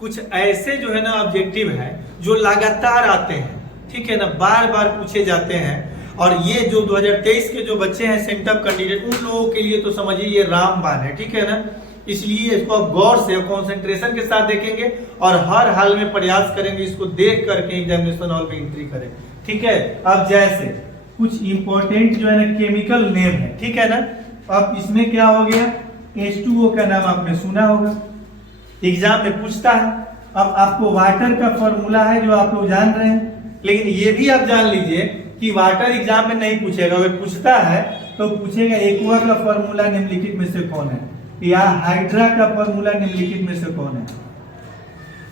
कुछ ऐसे जो है ना ऑब्जेक्टिव है जो लगातार आते हैं, ठीक है ना, बार बार पूछे जाते हैं। और ये जो 2023 के जो बच्चे हैं सेंटअप कैंडिडेट, उन लोगों के लिए तो समझिए ये रामबाण है, ठीक है ना। इसलिए इसको आप गौर से और कॉन्सेंट्रेशन के साथ देखेंगे और हर हाल में प्रयास करेंगे इसको देख करके एग्जामिनेशन हॉल में एंट्री करें, ठीक है। अब जैसे कुछ इंपॉर्टेंट जो है ना केमिकल नेम है, ठीक है ना। अब इसमें क्या हो गया, H2O का नाम आपने सुना होगा, एग्जाम में पूछता है। अब आपको वाटर का फॉर्मूला है जो आप लोग जान रहे हैं, लेकिन ये भी आप जान लीजिए कि वाटर एग्जाम में नहीं पूछेगा। अगर पूछता है तो पूछेगा एक्वा का फॉर्मूला निम्नलिखित में से कौन है, या हाइड्रा का फॉर्मूला निम्नलिखित में से कौन है।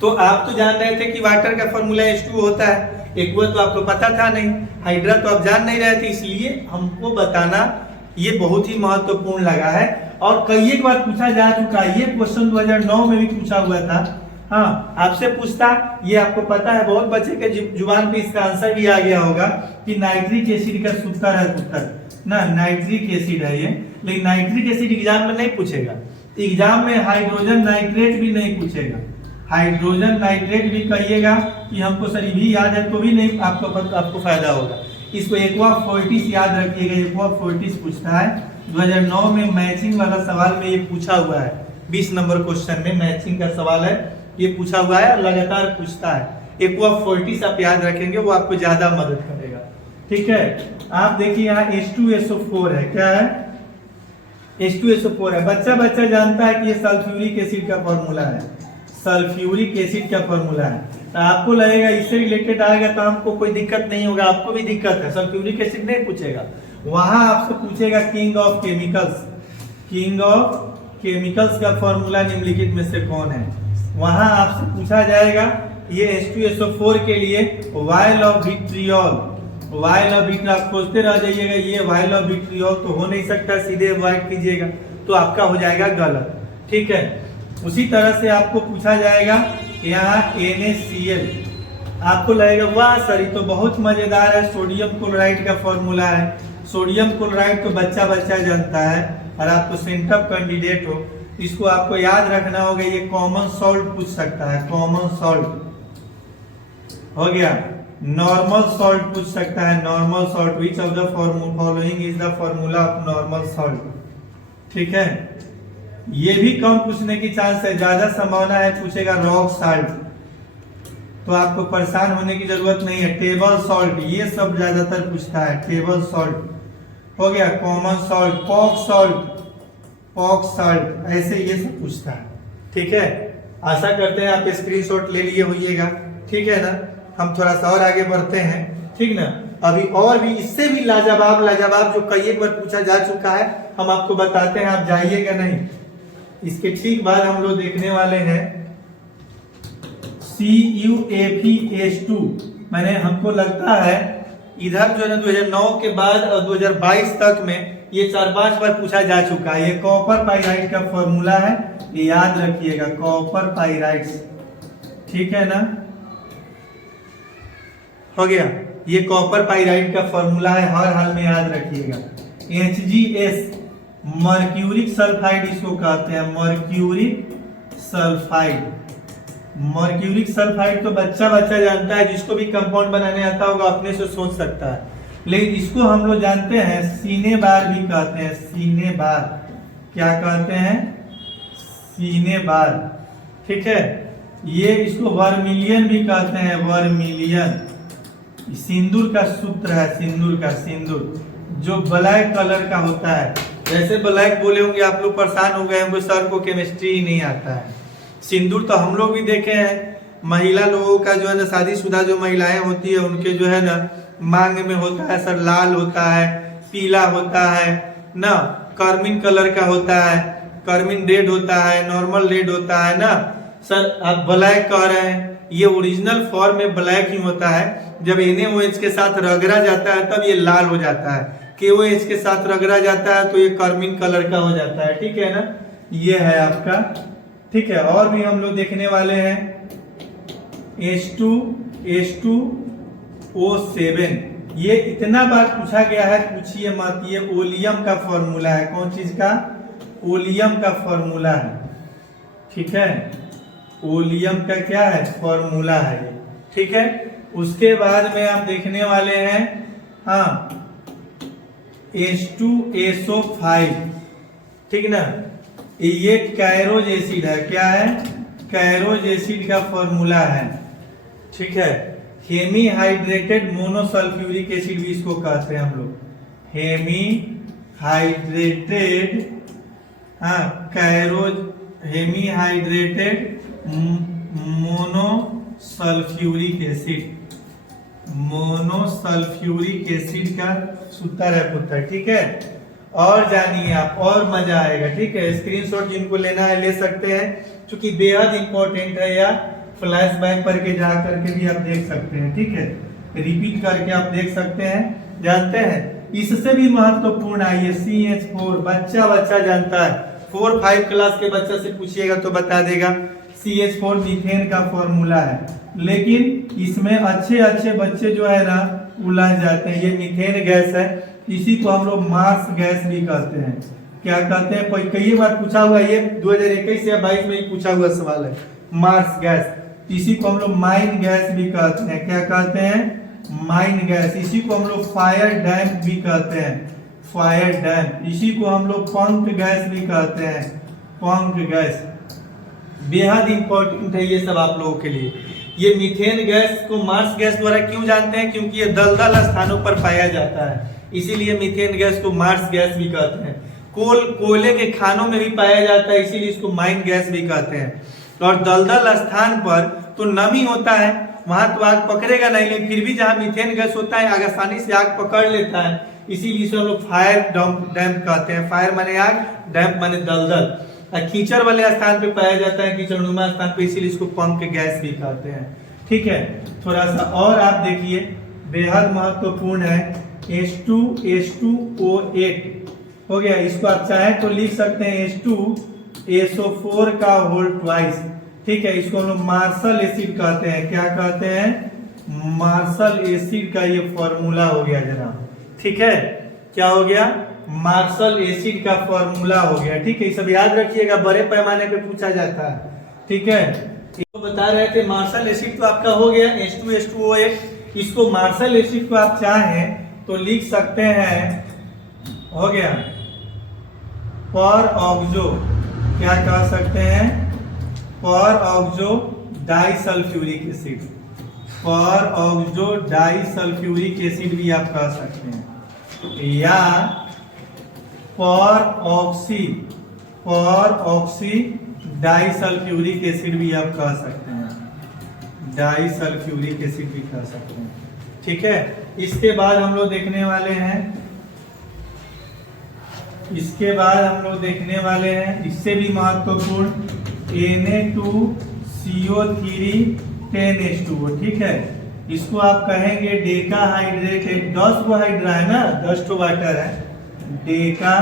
तो आप तो जान रहे थे कि वाटर का फॉर्मूला H2O होता है, एक्वा तो आपको पता था नहीं, हाइड्रा तो आप जान नहीं रहे थे, इसलिए हमको बताना ये बहुत ही महत्वपूर्ण लगा है। और कई एक बार पूछा जा चुका है, ये क्वेश्चन 2009 में भी पूछा हुआ था। हाँ, आपसे पूछता, ये आपको पता है, बहुत बच्चे के जुबान पे इसका आंसर भी आ गया होगा कि नाइट्रिक एसिड का सूत्र है उत्तर ना, नाइट्रिक एसिड है ये। लेकिन नाइट्रिक एसिड एग्जाम में नहीं पूछेगा, एग्जाम में हाइड्रोजन नाइट्रेट भी नहीं पूछेगा। हाइड्रोजन नाइट्रेट भी कहिएगा कि हमको सर भी याद है तो भी नहीं आपको फायदा होगा। इसको एक्वा फोर्टिस याद रखिएगा, एक्वा फोर्टिस पूछता है 2009 में मैचिंग वाला सवाल में ये पूछा हुआ है, 20 नंबर क्वेश्चन में मैचिंग का सवाल है, ये पूछा हुआ है, लगातार पूछता है। एक्वा फोर्टिस आप याद रखेंगे, वो आपको ज्यादा मदद करेगा, ठीक है। आप देखिए यहाँ H2SO4 है, क्या है, H2SO4 है। बच्चा जानता है कि ये सल्फ्यूरिक एसिड का फॉर्मूला है, सल्फ्यूरिक एसिड का फॉर्मूला है। तो आपको लगेगा इससे रिलेटेड आएगा तो हमको कोई दिक्कत नहीं होगा, आपको भी दिक्कत है, सल्फ्यूरिक एसिड नहीं पूछेगा। वहां आपसे पूछेगा king of chemicals, king of chemicals का फॉर्मूला निम्नलिखित में से कौन है। वहां आपसे पूछा जाएगा ये H2SO4 के लिए while of vitriol, while of vitriol आप खोजते रह जाइएगा, ये वाइल ऑफ विट्रियोल तो हो नहीं सकता, सीधे अवॉइड कीजिएगा तो आपका हो जाएगा गलत, ठीक है। उसी तरह से आपको पूछा जाएगा यहाँ NaCl, आपको लगेगा वाह सर ये तो बहुत मजेदार है, सोडियम क्लोराइड का फॉर्मूला है। सोडियम क्लोराइड तो बच्चा जानता है, और आप तो सेंटअप कैंडिडेट हो, इसको आपको याद रखना होगा। ये कॉमन सॉल्ट पूछ सकता है, कॉमन सॉल्ट हो गया, नॉर्मल सॉल्ट पूछ सकता है, normal salt, which of the following is the formula of normal salt, ठीक है। ये भी कम पूछने की चांस है, ज्यादा संभावना है पूछेगा रॉक सॉल्ट, तो आपको परेशान होने की जरूरत नहीं है। टेबल सॉल्ट, ये सब ज्यादातर पूछता है, टेबल सॉल्ट हो गया, कॉमन सॉल्ट, पॉक सॉल्ट, ऐसे ये सब पूछता है, ठीक है। आशा करते हैं आप स्क्रीनशॉट ले लिए होइएगा, ठीक है ना। हम थोड़ा सा और आगे बढ़ते हैं, ठीक ना। अभी और भी इससे भी लाजवाब जो कई एक बार पूछा जा चुका है, हम आपको बताते हैं, आप जाइएगा नहीं। इसके ठीक बाद हम लोग देखने वाले हैं CuFeS2। मैंने हमको लगता है इधर जो है 2009 के बाद और 2022 तक में ये 4-5 बार पूछा जा चुका है। ये कॉपर पाइराइट का फॉर्मूला है, ये याद रखिएगा, कॉपर पाइराइट्स, ठीक है ना, हो गया। ये कॉपर पाइराइट का फॉर्मूला है, हर हाल में याद रखिएगा। HgS मर्क्यूरिक सल्फाइड इसको कहते हैं, मर्क्यूरिक सल्फाइड। मर्क्यूरिक सल्फाइड तो बच्चा जानता है, जिसको भी कंपाउंड बनाने आता होगा अपने से सोच सकता है। लेकिन इसको हम लोग जानते हैं सीने बार भी कहते हैं, सीने बार, क्या कहते हैं, सीने बार, ठीक है। ये इसको वर्मिलियन भी कहते हैं, वर्मिलियन। सिंदूर का सूत्र है, सिंदूर जो ब्लैक कलर का होता है। जैसे ब्लैक बोले होंगे आप लोग परेशान हो गए होंगे, सर को केमिस्ट्री ही नहीं आता है। सिंदूर तो हम लोग भी देखे हैं, महिला लोगों का जो है ना, शादीशुदा जो महिलाएं होती है उनके जो है ना मांग में होता है सर, लाल होता है, पीला होता है ना, कार्मिन कलर का होता है, कार्मिन रेड होता है, नॉर्मल रेड होता है ना। सर आप ब्लैक कह रहे हैं, ये ओरिजिनल फॉर्म में ब्लैक ही होता है, जब NaOH के साथ रगड़ा जाता है तब ये लाल हो जाता है, KOH के साथ रगड़ा जाता है तो ये कार्मिन कलर का हो जाता है, ठीक है ना। ये है आपका, ठीक है। और भी हम लोग देखने वाले हैं H2O7, ये इतना बार पूछा गया है, पूछिए मत। ये ओलियम का फॉर्मूला है, कौन चीज का, ओलियम का फॉर्मूला है, ठीक है। ओलियम का क्या है फॉर्मूला है ये, ठीक है। उसके बाद में आप देखने वाले हैं हाँ H2SO5, ठीक ना, ये कैरोज एसिड है, क्या है कैरोज एसिड का फॉर्मूला है, ठीक है। हेमी हाइड्रेटेड मोनोसल्फ्यूरिक एसिड भी इसको कहते हैं हम लोग, hemi hydrated Caro's hemi hydrated monosulphuric acid, monosulphuric acid का सूत्र है पुत्र, ठीक है। और जानिए आप, और मजा आएगा, ठीक है। स्क्रीनशॉट जिनको लेना है ले सकते हैं, क्योंकि बेहद इंपॉर्टेंट है, या फ्लैश बैक पर के जा करके भी आप देख सकते हैं, ठीक है, रिपीट करके आप देख सकते हैं। जानते हैं इससे भी महत्वपूर्ण है ये CH4, बच्चा जानता है, 4-5 क्लास के बच्चा से पूछिएगा तो बता देगा CH4 मीथेन का फॉर्मूला है। लेकिन इसमें अच्छे बच्चे जो है ना उलझ जाते हैं। ये मीथेन गैस है, इसी को हम लोग मार्स गैस भी कहते हैं। क्या कहते हैं, कई बार पूछा हुआ, ये 2021 या 22 में ही पूछा हुआ सवाल है, मार्स गैस। इसी को हम लोग माइन गैस भी कहते हैं, क्या कहते हैं माइन गैस। इसी को हम लोग फायर डैम्प भी कहते हैं, फायर डैम्प। इसी को हम लोग पंख गैस भी कहते हैं, पंख गैस। बेहद इंपॉर्टेंट है ये सब आप लोगों के लिए। ये मीथेन गैस को मार्स गैस द्वारा क्यों जानते हैं, क्योंकि ये दलदल स्थानों पर पाया जाता है, इसीलिए मीथेन गैस को मार्स गैस भी कहते हैं। कोयले के खानों में भी पाया जाता है, इसीलिए इसको माइन गैस भी कहते हैं। और दलदल स्थान पर तो नमी होता है, वहां तो आग पकड़ेगा नहीं, लेकिन फिर भी जहां मीथेन गैस होता है आग आसानी से आग पकड़ लेता है, इसीलिए इसे हम लोग फायर डैम्प कहते हैं। फायर माने आग, डैम्प माने दलदल। कीचड़ वाले स्थान पे पाया जाता है, कीचड़नुमा स्थान पे, इसीलिए इसको पंख गैस भी कहते हैं, ठीक है। थोड़ा सा और आप देखिए, बेहद महत्वपूर्ण है H2SO8 हो गया। इसको आप चाहे तो लिख सकते हैं H2SO4 का होल ट्वाइस, ठीक है। इसको हम लोग मार्शल एसिड कहते हैं, क्या कहते हैं मार्शल एसिड का ये फॉर्मूला हो गया जनाब, ठीक है। क्या हो गया मार्शल एसिड का फॉर्मूला हो गया, ठीक है। सब याद रखिएगा, बड़े पैमाने पे पूछा जाता है, ठीक है। तो बता रहे थे मार्शल एसिड तो आपका हो गया H2SO8। इसको मार्शल एसिड को आप चाहें तो लिख सकते हैं, हो गया पर ऑक्सो, क्या कह सकते हैं पर ऑक्सो डाइसल्फ्यूरिक एसिड, पर ऑक्सो डाइसल्फ्यूरिक एसिड भी आप कह सकते हैं, या पर ऑक्सी डाइसल्फ्यूरिक एसिड भी आप कह सकते हैं, डाइसल्फ्यूरिक एसिड भी कह सकते हैं, ठीक है। इसके बाद हम लोग देखने वाले हैं, इससे भी महत्वपूर्ण Na2CO3 10H2O, ठीक है। इसको आप कहेंगे डेका हाइड्रेटेड, 10 गो हाइड्रा है ना, 10 तो वाटर है, डेका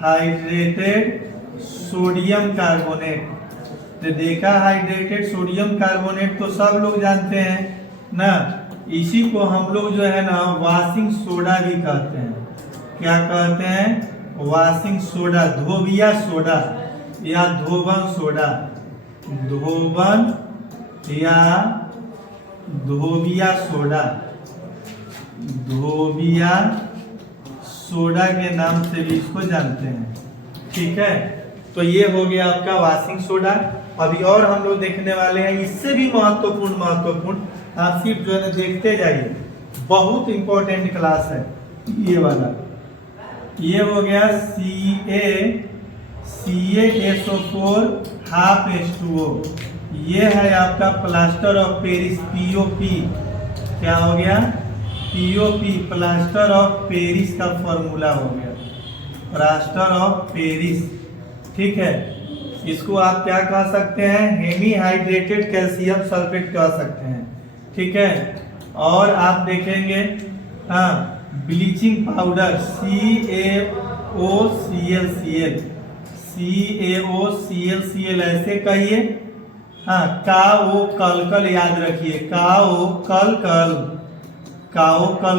हाइड्रेटेड सोडियम कार्बोनेट। तो डेका हाइड्रेटेड सोडियम कार्बोनेट तो सब लोग जानते हैं ना, इसी को हम लोग जो है ना वॉशिंग सोडा भी कहते हैं, क्या कहते हैं वॉशिंग सोडा, धोबिया सोडा या धोबन सोडा, धोबन या धोबिया सोडा, धोबिया सोडा के नाम से भी इसको जानते हैं, ठीक है। तो ये हो गया आपका वॉशिंग सोडा। अभी और हम लोग देखने वाले हैं, इससे भी महत्वपूर्ण आप सिर्फ जो है ना देखते जाइए, बहुत इंपॉर्टेंट क्लास है ये वाला। ये हो गया CaSO4 हाफ H2O, ये है आपका प्लास्टर ऑफ पेरिस, POP। क्या हो गया POP, प्लास्टर ऑफ पेरिस का फॉर्मूला हो गया, प्लास्टर ऑफ पेरिस, ठीक है। इसको आप क्या कह सकते हैं हेमी हाइड्रेटेड कैल्शियम सल्फेट कह सकते हैं, ठीक है। और आप देखेंगे हाँ ब्लीचिंग पाउडर CaOCl, ऐसे कहिए हाँ, काओ कल याद रखिए, काओ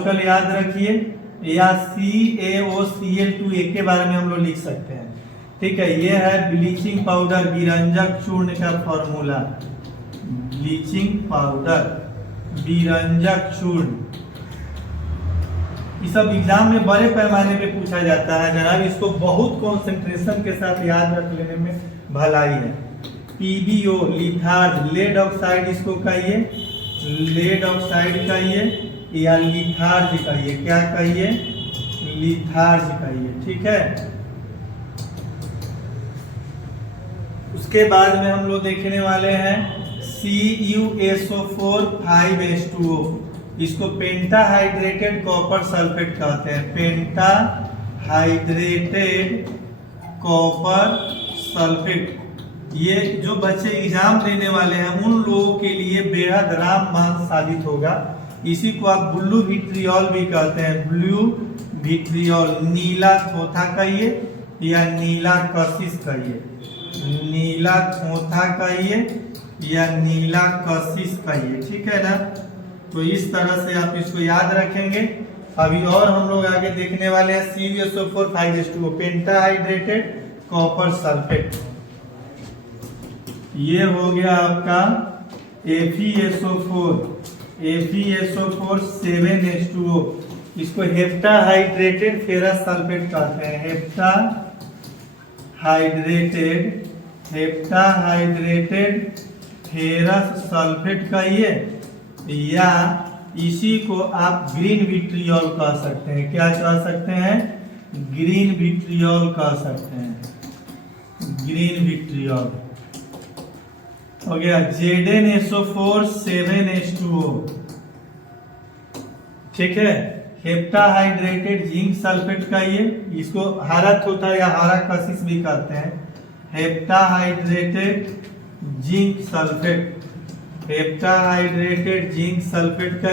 कल याद रखिए, या CaOCl2 एक के बारे में हम लोग लिख सकते हैं, ठीक है, ये है ब्लीचिंग पाउडर, विरंजक चूर्ण का फॉर्मूला, ब्लीचिंग पाउडर, विरंजक चूर्ण। ये सब एग्जाम में बड़े पैमाने पे पूछा जाता है जनाब, इसको बहुत कंसंट्रेशन के साथ याद रख लेने में भलाई है। PbO लिथार्ज, लेड ऑक्साइड इसको कहिए, लेड ऑक्साइड कहिए या लिथार्ज कहिए, क्या कहिए, लिथार्ज कहिए, ठीक है। उसके बाद में हम लोग देखने वाले हैं CuSO4 5H2O, इसको पेंटाहाइड्रेटेड कॉपर सल्फेट कहते हैं, पेंटाहाइड्रेटेड कॉपर सल्फेट। ये जो बच्चे एग्जाम देने वाले हैं उन लोगों के लिए बेहद रामबाण साबित होगा। इसी को आप ब्लू विट्रियोल भी कहते हैं, ब्लू विट्रियोल, नीला थोथा कहिए या नीला कशिश कहिए, नीला थोथा कहिए या नीला कशिश कहिए, ठीक है ना। तो इस तरह से आप इसको याद रखेंगे। अभी और हम लोग आगे देखने वाले हैं CuSO4 5H2O, पेंटाहाइड्रेटेड कॉपर सल्फेट। ये हो गया आपका FeSO4, FeSO4 7H2O, इसको हेप्टाहाइड्रेटेड फेरस सल्फेट कहते हैं, हेप्टाहाइड्रेटेड फेरस सल्फेट कहिए या इसी को आप ग्रीन विट्रियोल कह सकते हैं। क्या कह सकते हैं, ग्रीन विट्रियोल कह सकते हैं, ग्रीन विट्रियोल। हो गया ZnSO4 7H2O, ठीक है। हेप्टाहाइड्रेटेड जिंक सल्फेट का इसको हरा थोथा या हरा कशिश भी कहते हैं, हेप्टाहाइड्रेटेड जिंक सल्फेट, हेप्टाहाइड्रेटेड जिंक सल्फेट का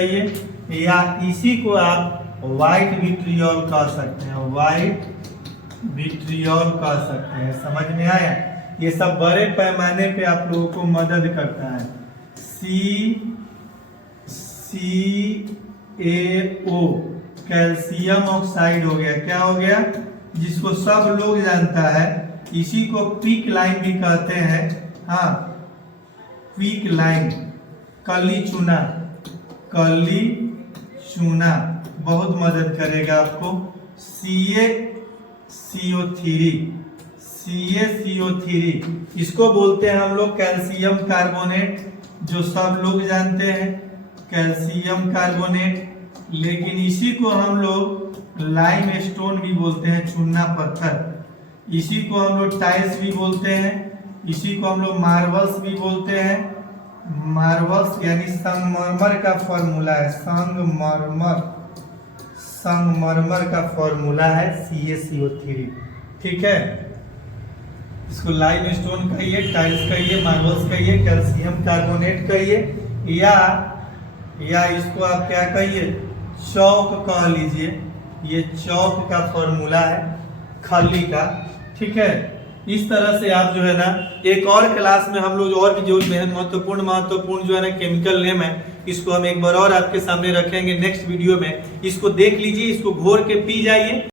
या इसी को आप व्हाइट विट्रियोल कह सकते हैं, व्हाइट विट्रियोल कह सकते हैं। समझ में आया? ये सब बड़े पैमाने पे आप लोगों को मदद करता है। CaO कैल्शियम ऑक्साइड हो गया, क्या हो गया, जिसको सब लोग जानता है, इसी को क्विक लाइम भी कहते हैं। हाँ, क्विक लाइम, कली चूना, कली चूना बहुत मदद करेगा आपको। CaCO3, इसको बोलते हैं हम लोग कैल्शियम कार्बोनेट, जो सब लोग जानते हैं, कैल्शियम कार्बोनेट। लेकिन इसी को हम लोग लाइम स्टोन भी बोलते हैं, चूना पत्थर। इसी को हम लोग टाइल्स भी बोलते हैं, इसी को हम लोग मार्बल्स भी बोलते हैं। मार्बल्स यानी संगमरमर का फॉर्मूला है, संगमरमर का फॉर्मूला है CaCO3, ठीक है। इसको लाइम स्टोन कहिए, टाइल्स कहिए, मार्बल्स कहिए, कैल्शियम कार्बोनेट कहिए या इसको आप क्या कहिए, चौक कह लीजिए। ये चौक का फॉर्मूला है खली का, ठीक है। इस तरह से आप जो है ना, एक और क्लास में हम लोग और भी जो महत्वपूर्ण जो है ना केमिकल नेम है, इसको हम एक बार और आपके सामने रखेंगे नेक्स्ट वीडियो में। इसको देख लीजिए, इसको घोर के पी जाइए।